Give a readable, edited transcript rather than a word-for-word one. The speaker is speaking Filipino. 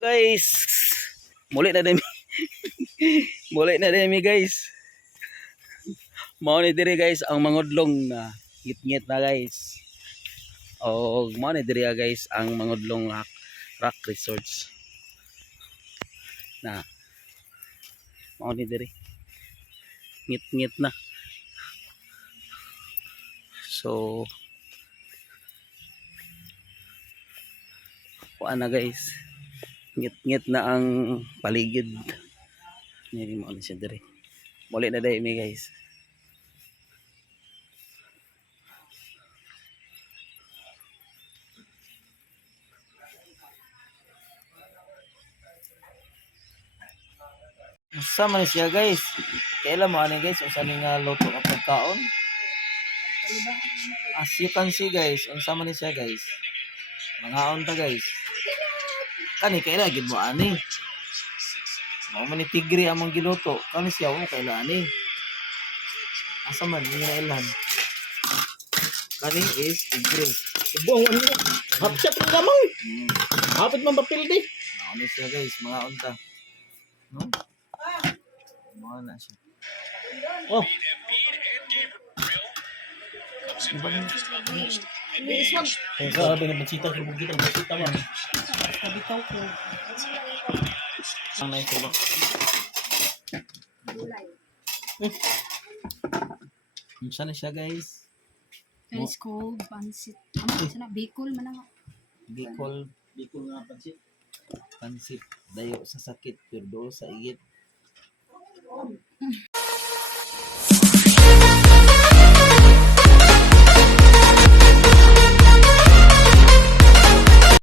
Guys, muli na demi. Muli na demi guys. Mao ni diri guys ang mangudlong na ngit-ngit na guys. O mao ni diri guys ang mangudlong rock resorts. Na mao ni diri. Ngit-ngit na. So kuan na guys. Ngit-ngit na ang paligid. Nini mo ni siya diri. Muli na demi guys. Usa man siya guys. Kailan mo ani guys usa ni nga luto ka pagkaon. As you can see guys, unsa man ni siya guys. Mangaon ta guys. Kani kailan gid mo ani. Mao man ni tigre among giluto. Kani siya mo kailan ani. Asa man ni ilan. Kani is tigre. Buang ano yun? Hapsat rin lamang. Hapit man papel di. Mao ni siya guys, mangaon ta. No? Mao na siya. Oh. Eh, sabi na magsita ko kita magsita man. Kabitaw ko. Ang nice ko ba? Unsa na siya guys? Ice cold, pansit. Ano sana Bicol man ang Bicol Bicol nga pansit. pansit dayo sa sakit pero sa iyit.